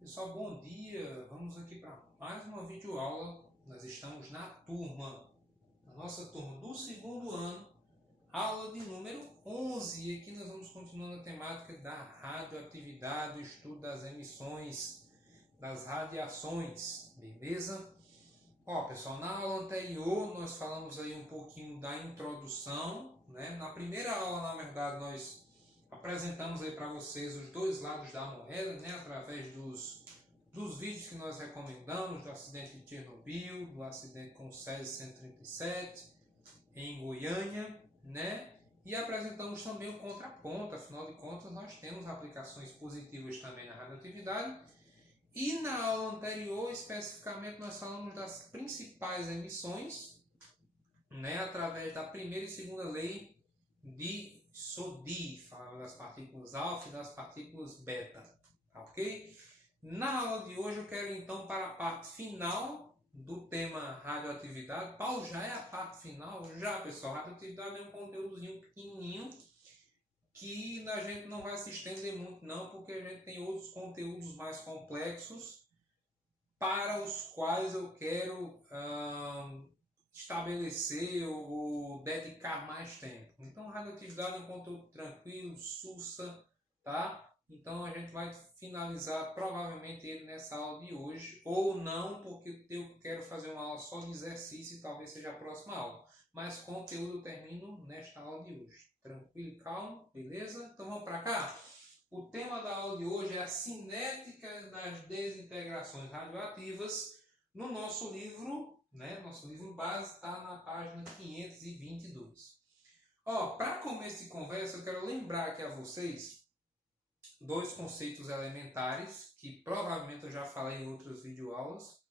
Pessoal, bom dia! Vamos aqui para mais uma videoaula. Nós estamos na nossa turma do segundo ano, aula de número 11. E aqui nós vamos continuando a temática da radioatividade, o estudo das emissões, das radiações, beleza? Ó, pessoal, na aula anterior nós falamos aí um pouquinho da introdução, né? Na primeira aula, na verdade, nós apresentamos aí para vocês os dois lados da moeda, né? Através dos vídeos que nós recomendamos, do acidente de Chernobyl, do acidente com o Césio-137 em Goiânia, né? E apresentamos também o contraponto, afinal de contas nós temos aplicações positivas também na radioatividade. E na aula anterior, especificamente, nós falamos das principais emissões, né? Através da primeira e segunda lei de Soddy, falava das partículas alfa e das partículas beta, tá ok? Na aula de hoje eu quero então para a parte final do tema radioatividade. Paulo, já é a parte final? Já, pessoal. Radioatividade é um conteúdozinho pequenininho que a gente não vai se estender muito não, porque a gente tem outros conteúdos mais complexos para os quais eu quero estabelecer ou dedicar mais tempo. Então, radioatividade é um conteúdo tranquilo, sussa, tá? Então, a gente vai finalizar provavelmente ele nessa aula de hoje, ou não, porque eu quero fazer uma aula só de exercício e talvez seja a próxima aula. Mas conteúdo eu termino nesta aula de hoje. Tranquilo e calmo, beleza? Então, vamos para cá? O tema da aula de hoje é a cinética das desintegrações radioativas no nosso livro, né? Nosso livro base está na página 522. Ó, para começo de conversa, eu quero lembrar aqui a vocês dois conceitos elementares que provavelmente eu já falei em outras videoaulas,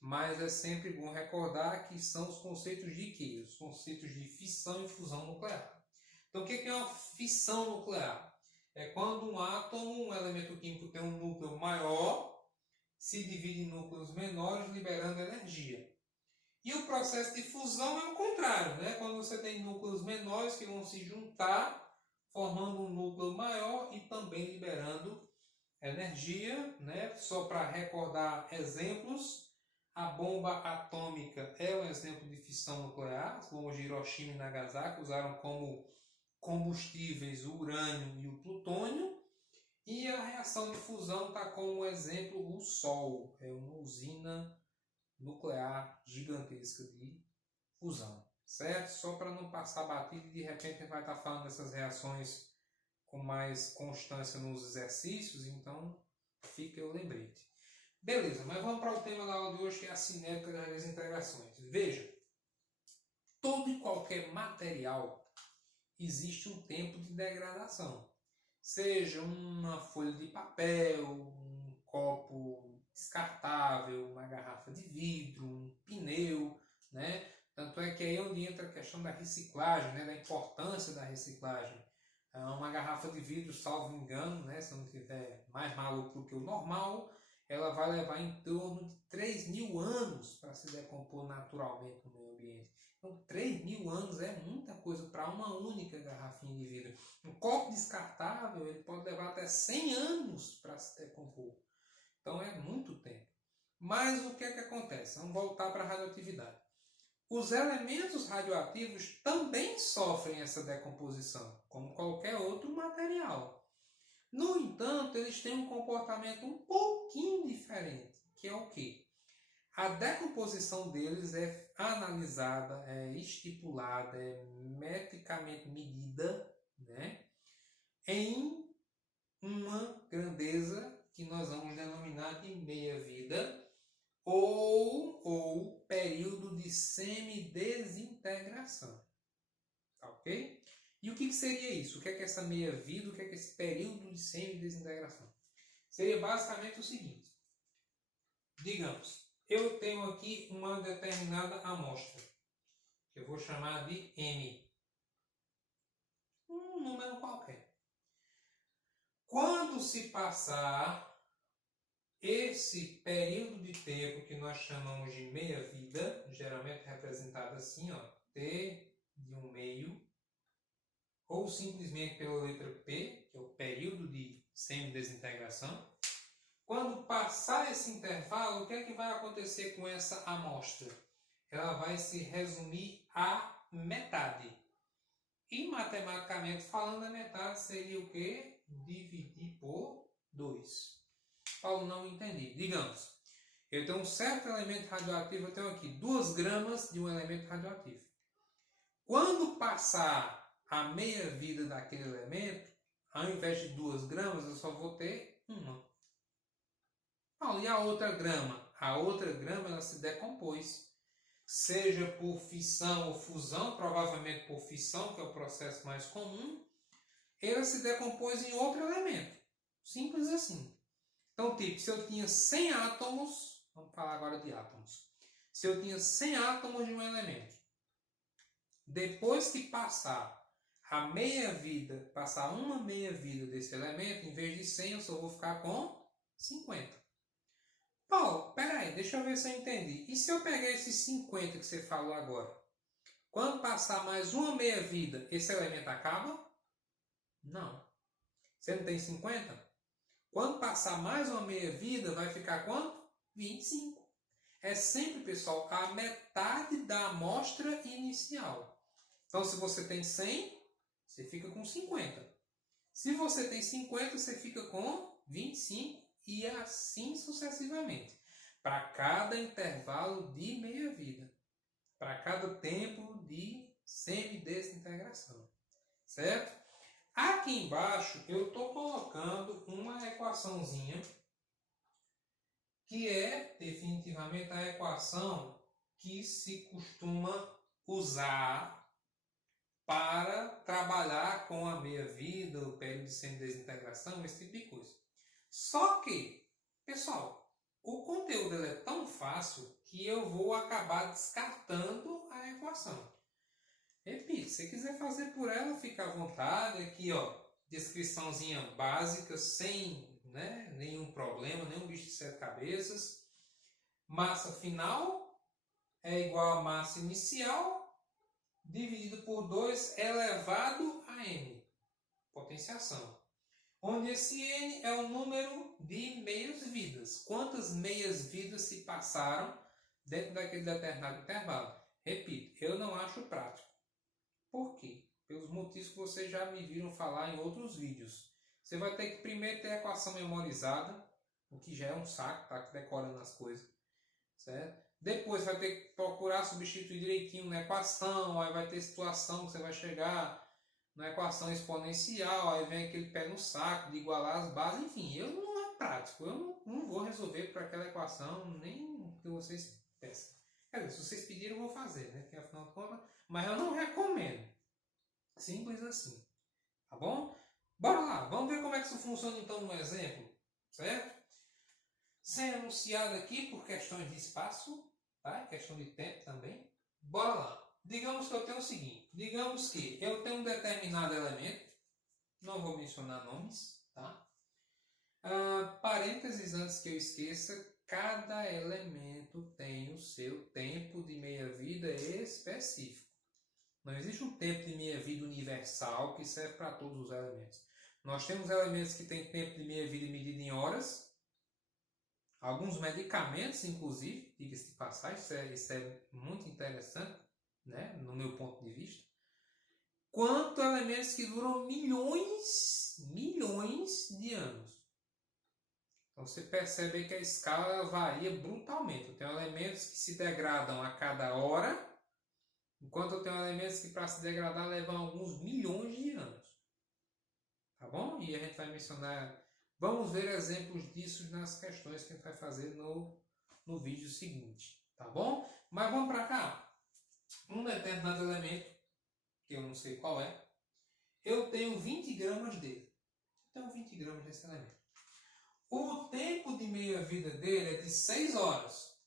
mas é sempre bom recordar que são os conceitos de quê? Os conceitos de fissão e fusão nuclear. Então, o que é uma fissão nuclear? É quando um átomo, um elemento químico, tem um núcleo maior, se divide em núcleos menores, liberando energia. E o processo de fusão é o contrário, né? Quando você tem núcleos menores que vão se juntar, formando um núcleo maior e também liberando energia, né? Só para recordar exemplos, a bomba atômica é um exemplo de fissão nuclear. As bombas de Hiroshima e Nagasaki usaram como combustíveis o urânio e o plutônio. E a reação de fusão está como exemplo o Sol. É uma usina nuclear gigantesca de fusão, certo? Só para não passar batido e de repente a gente vai estar falando dessas reações com mais constância nos exercícios, então fica o lembrete. Beleza, mas vamos para o tema da aula de hoje, que é a cinética das desintegrações. Veja, todo e qualquer material existe um tempo de degradação. Seja uma folha de papel, um copo descartável, uma garrafa de vidro, um pneu, né? Tanto é que aí é onde entra a questão da reciclagem, né? Da importância da reciclagem. Uma garrafa de vidro, salvo engano, né? Se eu não estiver mais maluco do que o normal, ela vai levar em torno de 3.000 anos para se decompor naturalmente no meio ambiente. Então, 3.000 anos é muita coisa para uma única garrafinha de vidro. Um copo descartável ele pode levar até 100 anos para se decompor. Então, é muito tempo. Mas o que é que acontece? Vamos voltar para a radioatividade. Os elementos radioativos também sofrem essa decomposição, como qualquer outro material. No entanto, eles têm um comportamento um pouquinho diferente, que é o quê? A decomposição deles é analisada, é estipulada, é metricamente medida, né, em uma grandeza que nós vamos denominar de meia-vida ou período de semidesintegração. Tá ok? E o que seria isso? O que é essa meia-vida? O que é esse período de semidesintegração? Seria basicamente o seguinte. Digamos, eu tenho aqui uma determinada amostra, que eu vou chamar de M. Um número qualquer. Quando se passar esse período de tempo que nós chamamos de meia-vida, geralmente representado assim, ó, T de 1/2, ou simplesmente pela letra P, que é o período de semidesintegração. Quando passar esse intervalo, o que é que vai acontecer com essa amostra? Ela vai se resumir à metade. E matematicamente falando, a metade seria o quê? Dividir por 2. Paulo, não entendi. Digamos, eu tenho um certo elemento radioativo, eu tenho aqui 2 gramas de um elemento radioativo. Quando passar a meia-vida daquele elemento, ao invés de 2 gramas, eu só vou ter 1. Paulo, e a outra grama? A outra grama ela se decompôs. Seja por fissão ou fusão, provavelmente por fissão, que é o processo mais comum, ela se decompôs em outro elemento. Simples assim. Então, tipo, se eu tinha 100 átomos, vamos falar agora de átomos. Se eu tinha 100 átomos de um elemento, depois que passar a meia-vida, passar uma meia-vida desse elemento, em vez de 100, eu só vou ficar com 50. Paulo, peraí, deixa eu ver se eu entendi. E se eu pegar esses 50 que você falou agora? Quando passar mais uma meia-vida, esse elemento acaba? Não. Você não tem 50? Quando passar mais uma meia-vida, vai ficar quanto? 25. É sempre, pessoal, a metade da amostra inicial. Então, se você tem 100, você fica com 50. Se você tem 50, você fica com 25 e assim sucessivamente. Para cada intervalo de meia-vida. Para cada tempo de semidesintegração. Certo? Aqui embaixo eu estou colocando uma equaçãozinha que é definitivamente a equação que se costuma usar para trabalhar com a meia-vida, o período de semidesintegração, esse tipo de coisa. Só que, pessoal, o conteúdo é tão fácil que eu vou acabar descartando a equação. Repito, se quiser fazer por ela, fica à vontade. Aqui, ó, descriçãozinha básica, sem nenhum problema, nenhum bicho de 7 cabeças. Massa final é igual a massa inicial dividido por 2 elevado a n, potenciação. Onde esse n é o número de meias-vidas. Quantas meias-vidas se passaram dentro daquele determinado intervalo? Repito, eu não acho prático. Por quê? Pelos motivos que vocês já me viram falar em outros vídeos. Você vai ter que primeiro ter a equação memorizada, o que já é um saco, tá decorando as coisas, certo? Depois vai ter que procurar substituir direitinho na equação, aí vai ter situação que você vai chegar na equação exponencial, aí vem aquele pé no saco de igualar as bases, enfim, eu não é prático, eu não vou resolver para aquela equação, nem o que vocês peçam. Quer dizer, se vocês pediram, eu vou fazer, né? Porque afinal de contas, mas eu não recomendo. Simples assim. Tá bom? Bora lá, vamos ver como é que isso funciona então no exemplo, certo? Sem anunciado aqui por questões de espaço, tá? Questão de tempo também. Bora lá. Digamos que eu tenho o seguinte. Digamos que eu tenho um determinado elemento. Não vou mencionar nomes, tá? Parênteses antes que eu esqueça. Cada elemento tem o seu tempo de meia-vida específico. Não existe um tempo de meia-vida universal que serve para todos os elementos. Nós temos elementos que têm tempo de meia-vida medido em horas. Alguns medicamentos, inclusive, diga-se de passagem, isso é muito interessante, né, no meu ponto de vista. Quanto elementos que duram milhões de anos. Então você percebe que a escala varia brutalmente. Eu tenho elementos que se degradam a cada hora, enquanto eu tenho elementos que para se degradar levam alguns milhões de anos. Tá bom? E a gente vai mencionar... Vamos ver exemplos disso nas questões que a gente vai fazer no vídeo seguinte, tá bom? Mas vamos para cá. Um determinado elemento, que eu não sei qual é, eu tenho 20 gramas dele. Eu tenho 20 gramas desse elemento. O tempo de meia-vida dele é de 6 horas.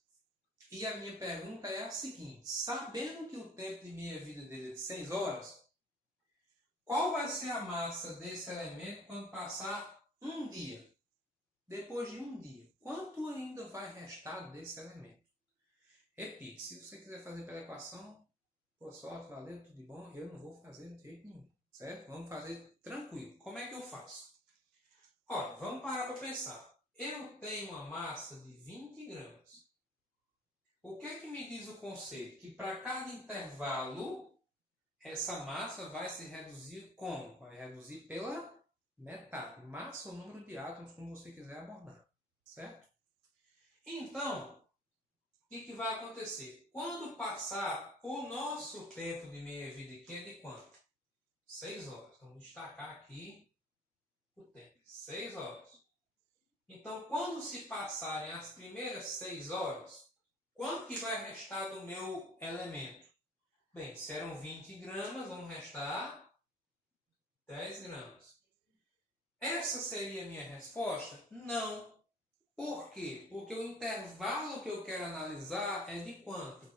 E a minha pergunta é a seguinte, sabendo que o tempo de meia-vida dele é de 6 horas, qual vai ser a massa desse elemento quando passar um dia? Depois de um dia, quanto ainda vai restar desse elemento? Repite, se você quiser fazer pela equação, boa sorte, valeu, tudo de bom, eu não vou fazer de jeito nenhum, certo? Vamos fazer tranquilo. Como é que eu faço? Olha, vamos parar para pensar. eu tenho uma massa de 20 gramas. O que é que me diz o conceito? Que para cada intervalo, essa massa vai se reduzir como? Vai reduzir pela metade. Massa ou número de átomos, como você quiser abordar. Certo? Então, o que vai acontecer? Quando passar o nosso tempo de meia-vida aqui é de quanto? 6 horas. Vamos destacar aqui o tempo. 6 horas. Então, quando se passarem as primeiras 6 horas, quanto que vai restar do meu elemento? Bem, se eram 20 gramas, vamos restar 10 gramas. Essa seria a minha resposta? Não. Por quê? Porque o intervalo que eu quero analisar é de quanto?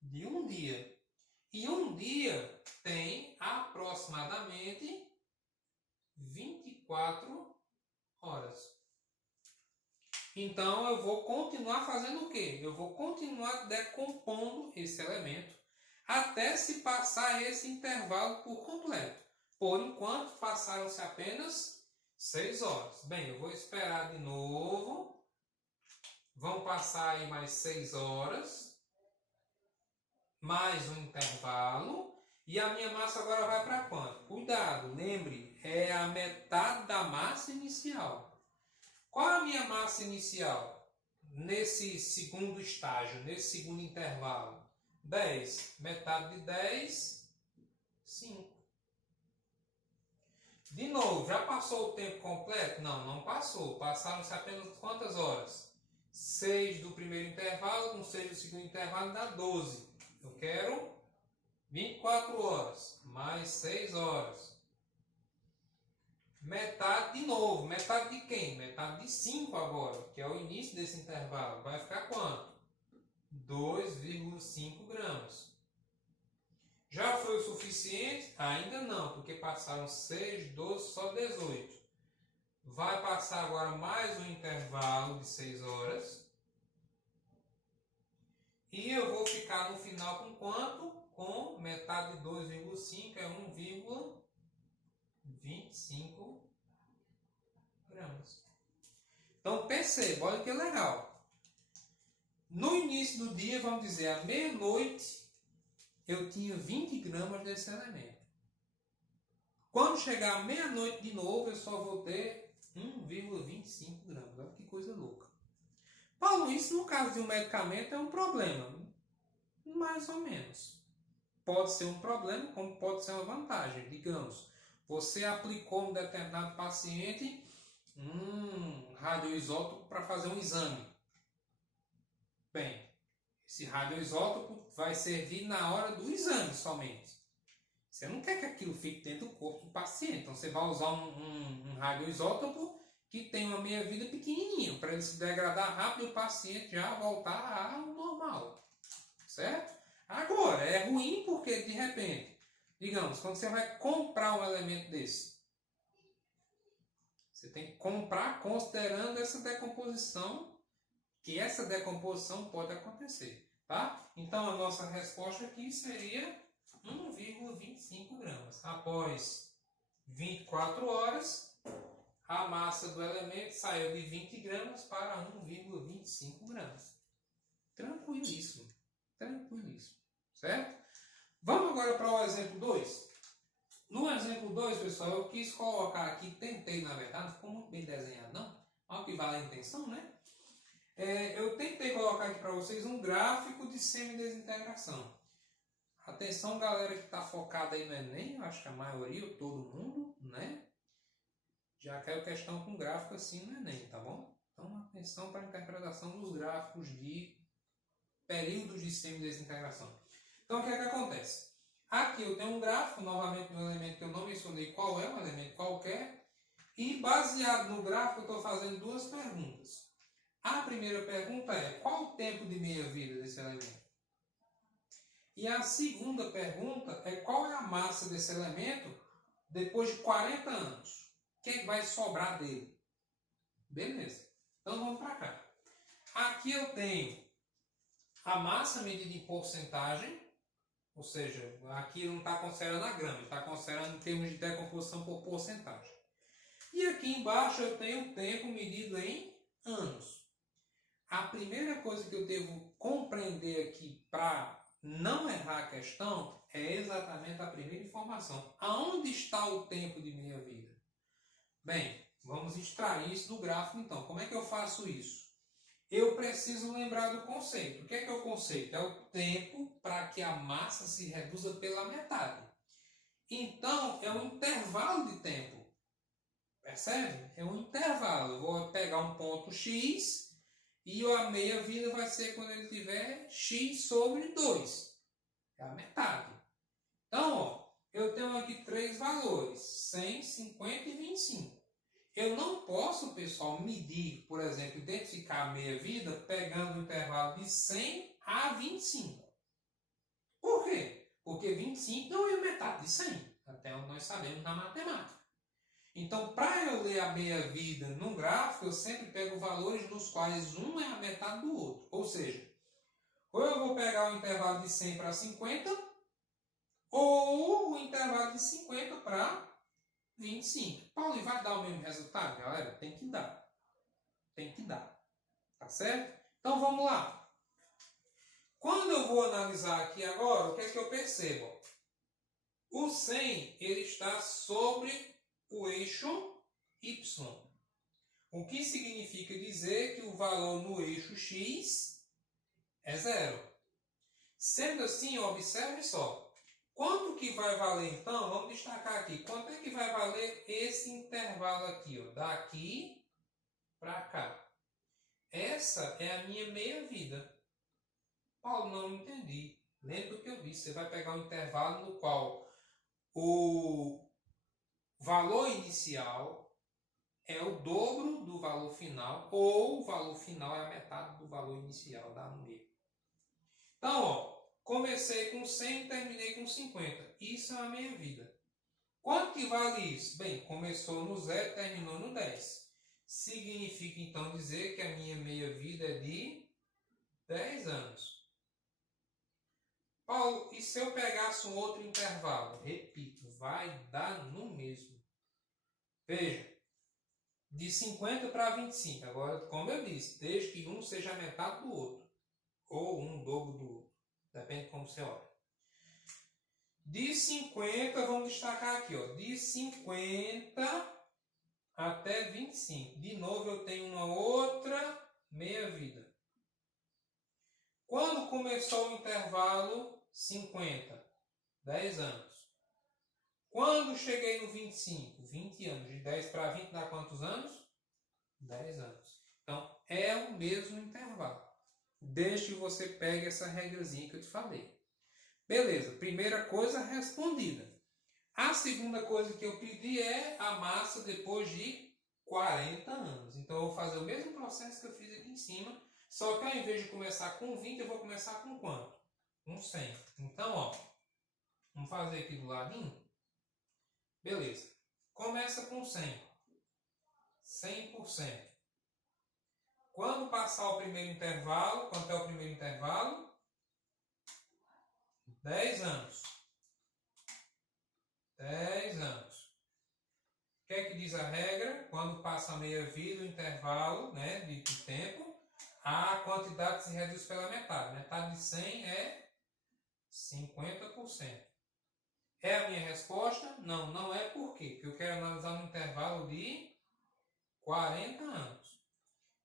De um dia. E um dia tem aproximadamente 24 horas. Então eu vou continuar fazendo o quê? Eu vou continuar decompondo esse elemento até se passar esse intervalo por completo. Por enquanto, passaram-se apenas 6 horas. Bem, eu vou esperar de novo. Vão passar aí mais 6 horas. Mais um intervalo. E a minha massa agora vai para quanto? Cuidado, lembre, é a metade da massa inicial. Qual é a minha massa inicial? Nesse segundo estágio, nesse segundo intervalo. 10. Metade de 10, 5. De novo, já passou o tempo completo? Não, não passou. Passaram-se apenas quantas horas? 6 do primeiro intervalo com 6 do segundo intervalo dá 12. Eu quero 24 horas, mais 6 horas. Metade de novo. Metade de quem? Metade de 5 agora, que é o início desse intervalo. Vai ficar quanto? 2,5 gramas. Já foi o suficiente? Ainda não, porque passaram 6, 12, só 18. Vai passar agora mais um intervalo de 6 horas. E eu vou ficar no final com quanto? Com metade de 2,5 é 1,25 gramas. Então perceba, olha que legal. No início do dia, vamos dizer, à meia-noite, eu tinha 20 gramas desse elemento. Quando chegar à meia-noite de novo, eu só vou ter 1,25 gramas. Olha que coisa louca. Paulo, isso no caso de um medicamento é um problema? Mais ou menos. Pode ser um problema, como pode ser uma vantagem. Digamos, você aplicou um determinado paciente um radioisótopo para fazer um exame. Bem, esse radioisótopo vai servir na hora do exame somente. Você não quer que aquilo fique dentro do corpo do paciente. Então você vai usar um radioisótopo que tem uma meia-vida pequenininha, para ele se degradar rápido e o paciente já voltar ao normal. Certo? Agora, é ruim porque, de repente, digamos, quando você vai comprar um elemento desse, você tem que comprar considerando essa decomposição, que essa decomposição pode acontecer. Tá? Então, a nossa resposta aqui seria 1,25 gramas. Após 24 horas, a massa do elemento saiu de 20 gramas para 1,25 gramas. Tranquilíssimo. Tranquilíssimo. Certo? Vamos agora para o exemplo 2. No exemplo 2, pessoal, eu quis colocar aqui, tentei, na verdade, não ficou muito bem desenhado, não. Olha que vale a intenção, né? Eu tentei colocar aqui para vocês um gráfico de semidesintegração. Atenção, galera que está focada aí no Enem, eu acho que a maioria, ou todo mundo, né? Já caiu questão com gráfico assim no Enem, tá bom? Então, atenção para a interpretação dos gráficos de períodos de semidesintegração. Então, o que é que acontece? Aqui eu tenho um gráfico, novamente, de um elemento que eu não mencionei qual é, um elemento qualquer, e baseado no gráfico eu estou fazendo duas perguntas. A primeira pergunta é, qual o tempo de meia-vida desse elemento? E a segunda pergunta é, qual é a massa desse elemento depois de 40 anos? O que vai sobrar dele? Beleza. Então vamos para cá. Aqui eu tenho a massa medida em porcentagem, ou seja, aqui não está considerando a grama, está considerando em termos de decomposição por porcentagem. E aqui embaixo eu tenho o tempo medido em primeira coisa que eu devo compreender aqui para não errar a questão é exatamente a primeira informação. Aonde está o tempo de meia-vida? Bem, vamos extrair isso do gráfico então. Como é que eu faço isso? Eu preciso lembrar do conceito. O que é o conceito? É o tempo para que a massa se reduza pela metade. Então, é um intervalo de tempo. Percebe? É um intervalo. Eu vou pegar um ponto X e a meia-vida vai ser quando ele tiver X sobre 2. É a metade. Então, ó, eu tenho aqui três valores: 100, 50 e 25. Eu não posso, pessoal, medir, por exemplo, identificar a meia-vida pegando o intervalo de 100 a 25. Por quê? Porque 25 não é metade de 100, até onde nós sabemos na matemática. Então, para eu ler a meia-vida num gráfico, eu sempre pego valores nos quais um é a metade do outro. Ou seja, ou eu vou pegar o intervalo de 100 para 50, ou o intervalo de 50 para 25. Paulo, e vai dar o mesmo resultado, galera? Tem que dar. Tem que dar. Tá certo? Então, vamos lá. Quando eu vou analisar aqui agora, o que é que eu percebo? O 100, ele está sobre o eixo Y. O que significa dizer que o valor no eixo X é zero. Sendo assim, observe só. Quanto que vai valer, então? Vamos destacar aqui. Quanto é que vai valer esse intervalo aqui? Ó, daqui para cá. Essa é a minha meia-vida. Paulo, não entendi. Lembra do que eu disse. Você vai pegar um intervalo no qual o valor inicial é o dobro do valor final, ou o valor final é a metade do valor inicial, dá no meio. Então, ó, comecei com 100 e terminei com 50. Isso é a minha vida. Quanto que vale isso? Bem, começou no 0 e terminou no 10. Significa então dizer que a minha meia-vida é de 10 anos. Paulo, e se eu pegasse um outro intervalo? Repito, vai dar no mesmo. Veja, de 50 para 25. Agora, como eu disse, desde que um seja a metade do outro. Ou um dobro do outro. Depende de como você olha. De 50, vamos destacar aqui, ó, de 50 até 25. De novo, eu tenho uma outra meia-vida. Quando começou o intervalo 50? 10 anos. Quando cheguei no 25? 20 anos. De 10 para 20 dá quantos anos? 10 anos. Então, é o mesmo intervalo. Desde que você pegue essa regrazinha que eu te falei. Beleza, primeira coisa respondida. A segunda coisa que eu pedi é a massa depois de 40 anos. Então, eu vou fazer o mesmo processo que eu fiz aqui em cima, só que ao invés de começar com 20, eu vou começar com quanto? Com 100. Então, ó, vamos fazer aqui do ladinho. Beleza. Começa com 100. 100%. Quando passar o primeiro intervalo, quanto é o primeiro intervalo? 10 anos. 10 anos. O que é que diz a regra? Quando passa a meia-vida, o intervalo, né, de tempo, a quantidade se reduz pela metade. Metade de 100 é 50%. É a minha resposta? Não, não é por quê? Porque eu quero analisar um intervalo de 40 anos.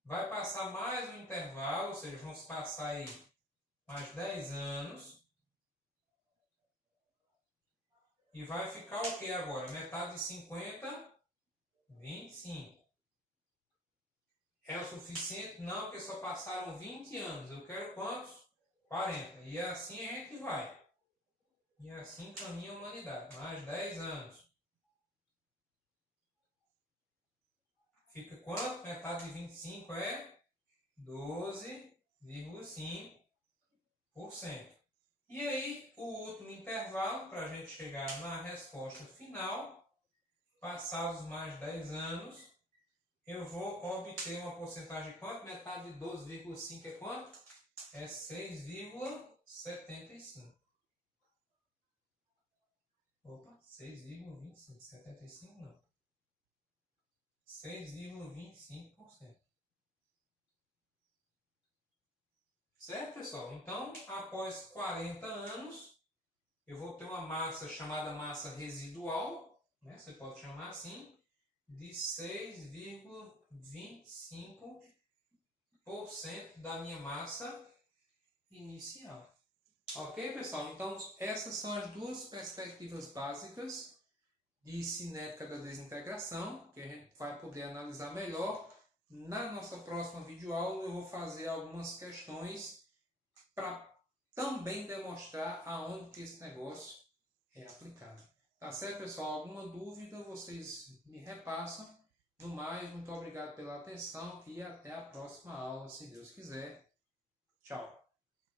Vai passar mais um intervalo, ou seja, vamos passar aí mais 10 anos. E vai ficar o que agora? Metade de 50, 25. É o suficiente? Não, porque só passaram 20 anos. Eu quero quantos? 40. E assim a gente vai. E assim caminha a humanidade. Mais 10 anos. Fica quanto? Metade de 25 é 12,5%. E aí, o último intervalo, para a gente chegar na resposta final, passados mais 10 anos, eu vou obter uma porcentagem de quanto? Metade de 12,5 é quanto? É 6,75. Opa, 6,25. 75 não. 6,25%. Certo, pessoal? Então, após 40 anos, eu vou ter uma massa chamada massa residual, né? Você pode chamar assim, de 6,25% da minha massa inicial. Ok, pessoal? Então, essas são as duas perspectivas básicas de cinética da desintegração, que a gente vai poder analisar melhor. Na nossa próxima videoaula, eu vou fazer algumas questões para também demonstrar aonde que esse negócio é aplicado. Tá certo, pessoal? Alguma dúvida, vocês me repassam. No mais, muito obrigado pela atenção e até a próxima aula, se Deus quiser. Tchau!